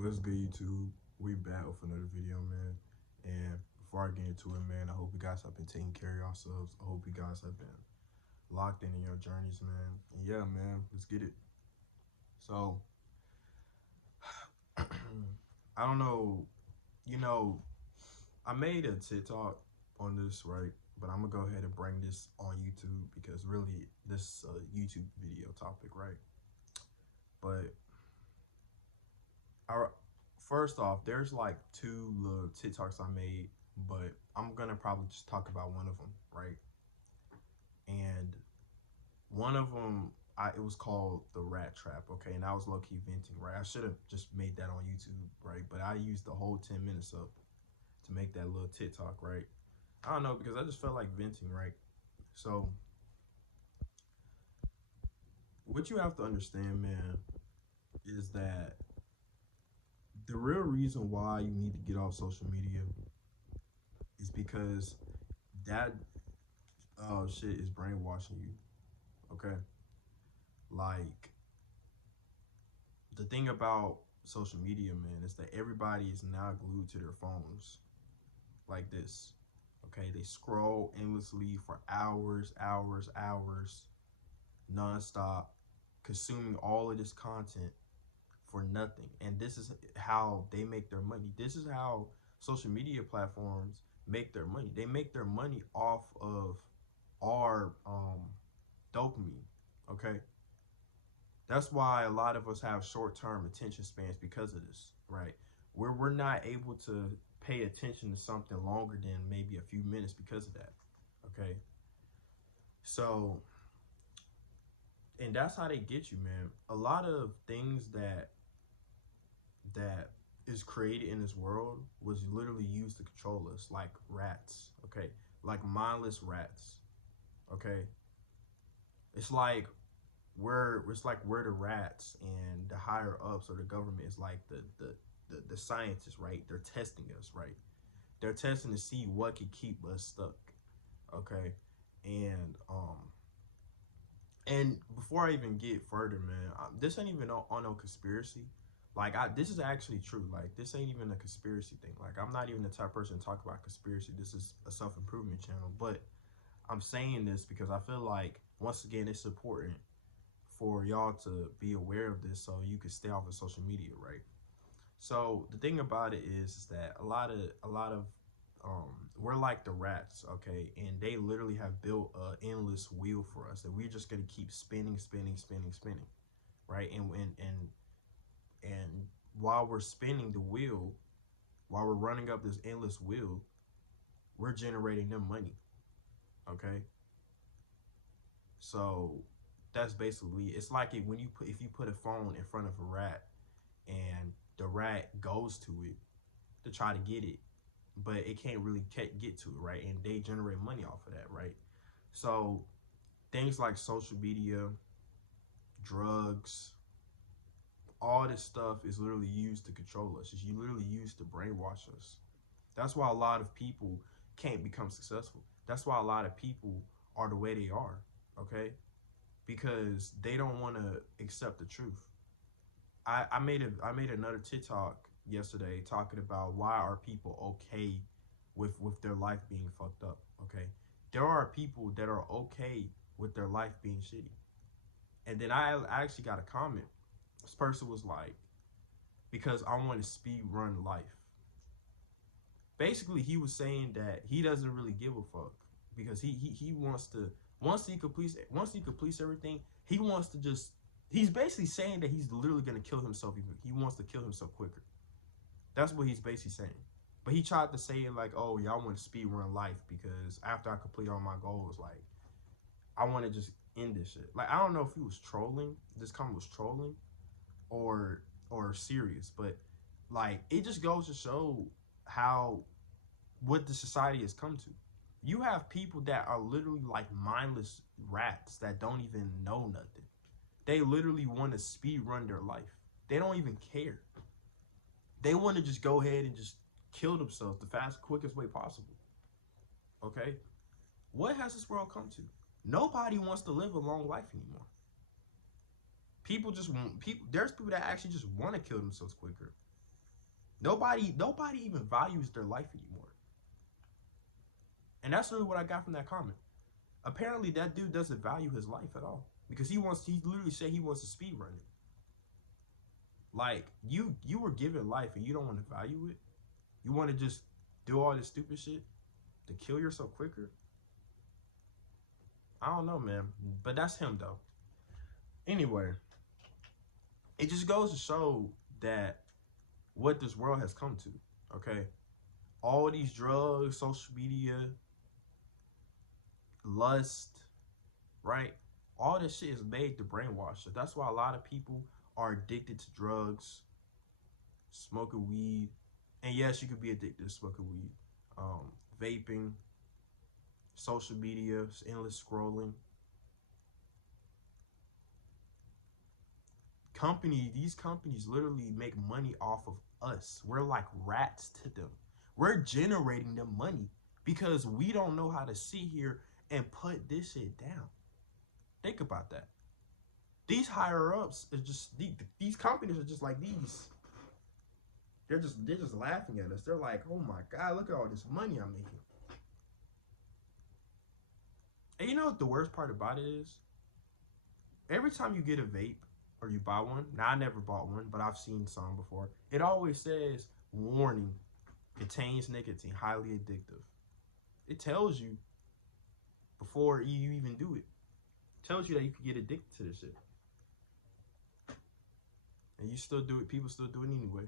What's good, YouTube? We back with another video, man. And before I get into it, man, I hope you guys have been taking care of yourselves. I hope you guys have been locked in your journeys, man. And yeah, man, let's get it. So, I don't know, you know, I made a TikTok on this, right? But I'm gonna go ahead and bring this on YouTube because really, this is a YouTube video topic, right? But I first off, there's like two little TikToks I made, but I'm gonna probably just talk about one of them, right? And one of them, it was called the Rat Trap, okay? And I was low key venting, right? I should have just made that on YouTube, right? But I used the whole 10 minutes up to make that little TikTok, right? I don't know because I just felt like venting, right? So what you have to understand, man, is that the real reason why you need to get off social media is because that shit is brainwashing you. Okay, like the thing about social media, man, is that everybody is now glued to their phones like this. Okay, they scroll endlessly for hours, hours, hours, nonstop, consuming all of this content for nothing. And this is how they make their money. This is how social media platforms make their money. They make their money off of our dopamine. Okay, that's why a lot of us have short-term attention spans because of this, right? We're not able to pay attention to something longer than maybe a few minutes because of that. Okay, so and that's how they get you, man. A lot of things that is created in this world was literally used to control us, like rats. Okay, like mindless rats. Okay, it's like we're the rats, and the higher ups or the government is like the scientists, right? They're testing us, right? They're testing to see what can keep us stuck. Okay, and before I even get further, man, this ain't even on no conspiracy. Like, this is actually true. Like, this ain't even a conspiracy thing. Like, I'm not even the type of person to talk about conspiracy. This is a self improvement channel, but I'm saying this because I feel like once again it's important for y'all to be aware of this so you can stay off of social media, right? So the thing about it is that a lot of we're like the rats, okay, and they literally have built an endless wheel for us that we're just gonna keep spinning, spinning, spinning, spinning, right? And while we're spinning the wheel, while we're running up this endless wheel, we're generating them money, okay? So that's basically it's like it when you put if you put a phone in front of a rat and the rat goes to it to try to get it, but it can't really get to it, right? And they generate money off of that, right? So things like social media, drugs, all this stuff is literally used to control us. It's literally used to brainwash us. That's why a lot of people can't become successful. That's why a lot of people are the way they are, okay? Because they don't want to accept the truth. I made another TikTok yesterday talking about why are people okay with their life being fucked up. Okay, there are people that are okay with their life being shitty, and then I actually got a comment. This person was like, because I want to speed run life. Basically, he was saying that he doesn't really give a fuck because he wants to once he completes everything, he wants to just he's basically saying that he's literally gonna kill himself. He wants to kill himself quicker. That's what he's basically saying. But he tried to say it like, oh yeah, I want to speed run life because after I complete all my goals, like I want to just end this shit. Like I don't know if he was trolling, this comment was trolling, or serious, but like it just goes to show how what the society has come to. You have people that are literally like mindless rats that don't even know nothing. They literally want to speed run their life. They don't even care. They want to just go ahead and just kill themselves the fast, quickest way possible. Okay? What has this world come to? Nobody wants to live a long life anymore. People just want people. There's people that actually just want to kill themselves quicker. Nobody even values their life anymore. And that's really what I got from that comment. Apparently that dude doesn't value his life at all. Because he literally said he wants to speed run it. Like you were given life and you don't want to value it. You want to just do all this stupid shit to kill yourself quicker. I don't know, man. But that's him though. Anyway, it just goes to show that what this world has come to. Okay. All these drugs, social media, lust, right? All this shit is made to brainwash us. That's why a lot of people are addicted to drugs, smoking weed, and yes, you could be addicted to smoking weed, vaping, social media, endless scrolling. These companies literally make money off of us. We're like rats to them. We're generating them money because we don't know how to sit here and put this shit down. Think about that. These higher ups is just these companies are just like these. They're just laughing at us. They're like, oh my god, look at all this money I'm making. And you know what the worst part about it is? Every time you get a vape or you buy one, now I never bought one, but I've seen some before. It always says, warning, contains nicotine, highly addictive. It tells you before you even do it. It tells you that you could get addicted to this shit. And you still do it, people still do it anyway.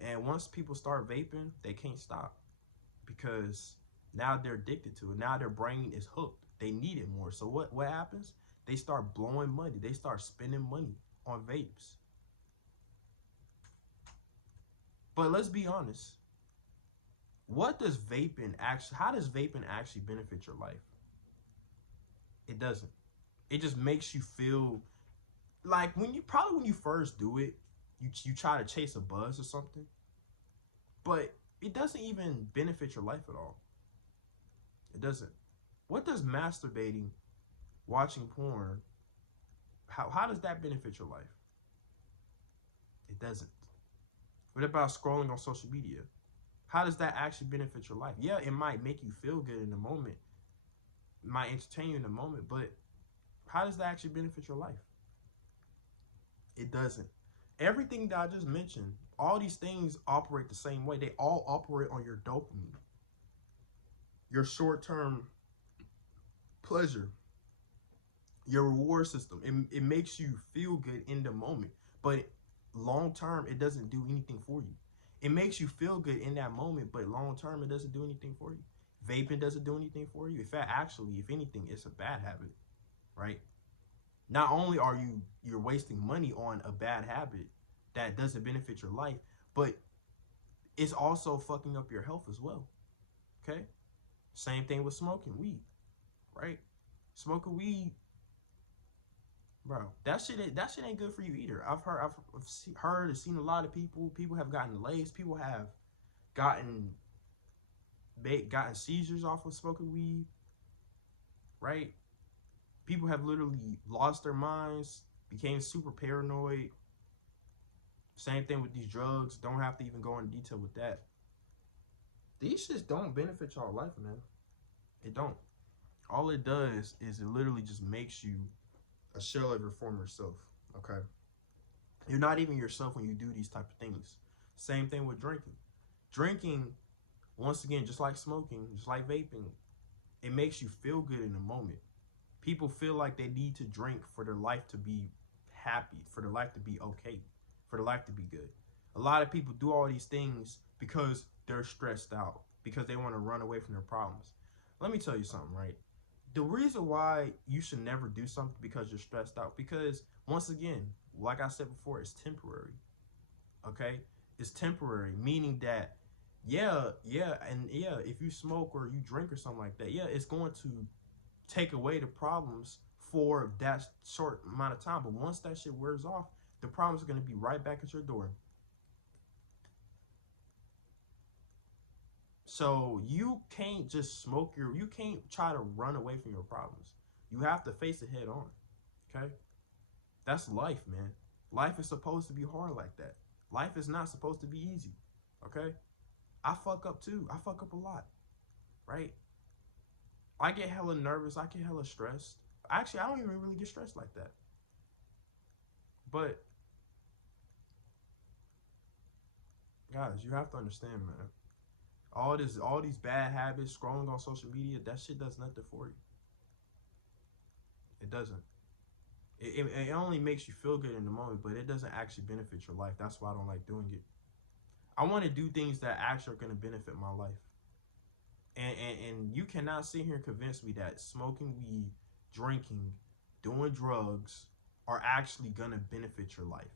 And once people start vaping, they can't stop because now they're addicted to it. Now their brain is hooked. They need it more. So what happens? They start blowing money. They start spending money on vapes. But let's be honest. How does vaping actually benefit your life? It doesn't. It just makes you feel like when you first do it, you try to chase a buzz or something. But it doesn't even benefit your life at all. It doesn't. What does masturbating, watching porn, how does that benefit your life? It doesn't. What about scrolling on social media? How does that actually benefit your life? Yeah, it might make you feel good in the moment. It might entertain you in the moment, but how does that actually benefit your life? It doesn't. Everything that I just mentioned, all these things operate the same way. They all operate on your dopamine, your short-term pleasure, your reward system. It makes you feel good in the moment, but long-term, it doesn't do anything for you. It makes you feel good in that moment, but long-term, it doesn't do anything for you. Vaping doesn't do anything for you. In fact, actually, if anything, it's a bad habit, right? Not only are you're wasting money on a bad habit that doesn't benefit your life, but it's also fucking up your health as well. Okay? Same thing with smoking weed, right? Smoking weed, bro, that shit ain't good for you either. I've heard and seen a lot of people have gotten laced, people have gotten seizures off of smoking weed, right? People have literally lost their minds, became super paranoid. Same thing with these drugs. Don't have to even go into detail with that. These shits don't benefit y'all life, man. It don't. All it does is it literally just makes you a shell of your former self, okay? You're not even yourself when you do these type of things. Same thing with drinking. Drinking, once again, just like smoking, just like vaping, it makes you feel good in the moment. People feel like they need to drink for their life to be happy, for their life to be okay, for their life to be good. A lot of people do all these things because they're stressed out, because they want to run away from their problems. Let me tell you something, right? The reason why you should never do something because you're stressed out, because once again, like I said before, it's temporary. Okay? It's temporary, meaning that if you smoke or you drink or something like that, it's going to take away the problems for that short amount of time. But once that shit wears off, the problems are going to be right back at your door. So you can't just you can't try to run away from your problems. You have to face it head on. Okay? That's life, man. Life is supposed to be hard like that. Life is not supposed to be easy. Okay? I fuck up too. I fuck up a lot, right? I get hella nervous. I get hella stressed. Actually, I don't even really get stressed like that. But guys, you have to understand, man. All these bad habits, scrolling on social media, that shit does nothing for you. It doesn't. It only makes you feel good in the moment, but it doesn't actually benefit your life. That's why I don't like doing it. I want to do things that actually are going to benefit my life. And you cannot sit here and convince me that smoking weed, drinking, doing drugs are actually going to benefit your life.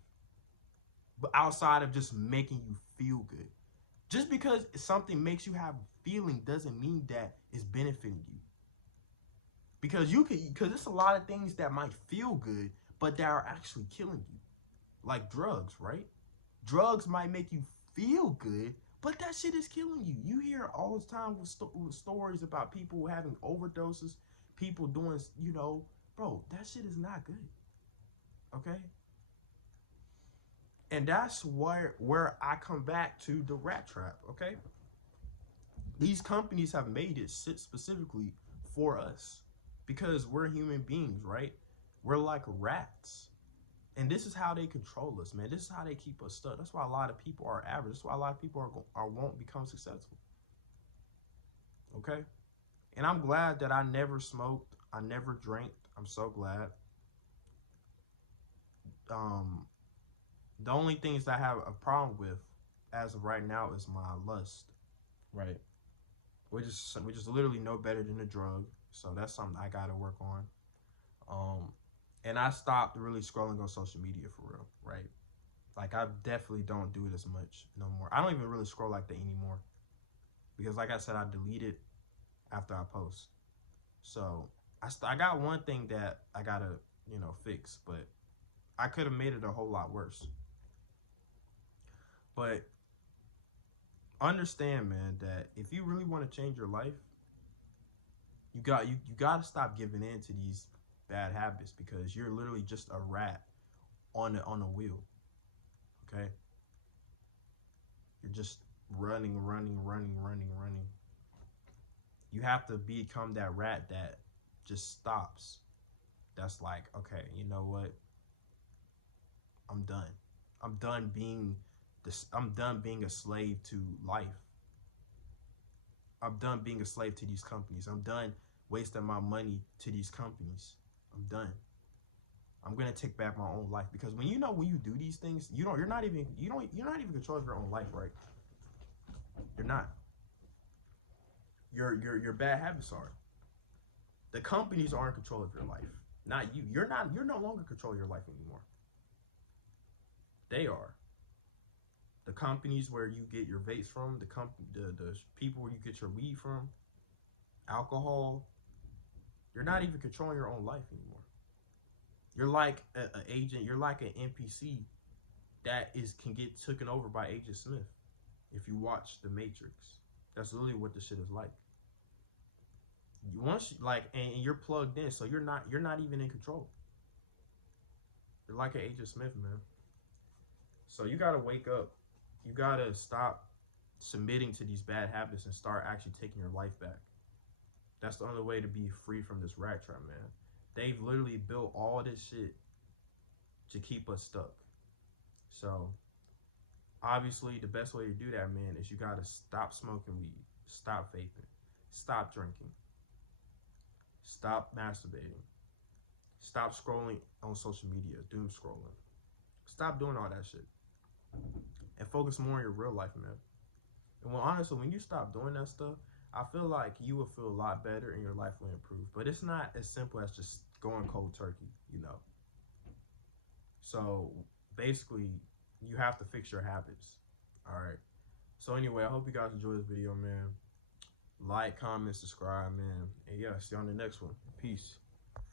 But outside of just making you feel good. Just because something makes you have a feeling doesn't mean that it's benefiting you. Because it's a lot of things that might feel good, but that are actually killing you. Like drugs, right? Drugs might make you feel good, but that shit is killing you. You hear all the time with stories about people having overdoses, people doing, bro, that shit is not good. Okay? And that's where I come back to the rat trap, okay? These companies have made it specifically for us because we're human beings, right? We're like rats. And this is how they control us, man. This is how they keep us stuck. That's why a lot of people are average. That's why a lot of people won't become successful. Okay? And I'm glad that I never smoked. I never drank. I'm so glad. Um, the only things that I have a problem with as of right now is my lust. Right. Which is literally no better than a drug. So that's something I gotta work on. And I stopped really scrolling on social media for real, right? Like I definitely don't do it as much no more. I don't even really scroll like that anymore because, like I said, I delete it after I post. So I got one thing that I gotta fix, but I could have made it a whole lot worse. But understand, man, that if you really want to change your life, you got to stop giving in to these bad habits because you're literally just a rat on a wheel. Okay? You're just running. You have to become that rat that just stops. That's like, okay, you know what? I'm done. I'm done being I'm done being a slave to life. I'm done being a slave to these companies. I'm done wasting my money to these companies. I'm done. I'm gonna take back my own life because when you do these things, you're not even controlling your own life, right? You're not. Your bad habits are. The companies are in control of your life, not you. You're no longer controlling your life anymore. They are. The companies where you get your vapes from, the people where you get your weed from, alcohol. You're not even controlling your own life anymore. You're like an agent. You're like an NPC that can get taken over by Agent Smith. If you watch The Matrix, that's literally what the shit is like. And you're plugged in, so you're not even in control. You're like an Agent Smith, man. So you gotta wake up. You gotta stop submitting to these bad habits and start actually taking your life back. That's the only way to be free from this rat trap, man. They've literally built all this shit to keep us stuck. So obviously the best way to do that, man, is you gotta stop smoking weed, stop vaping, stop drinking, stop masturbating, stop scrolling on social media, doom scrolling. Stop doing all that shit. And focus more on your real life, man. And honestly, when you stop doing that stuff, I feel like you will feel a lot better and your life will improve. But it's not as simple as just going cold turkey. So basically, you have to fix your habits. All right. So anyway, I hope you guys enjoyed this video, man. Like, comment, subscribe, man. And yeah, see you on the next one. Peace.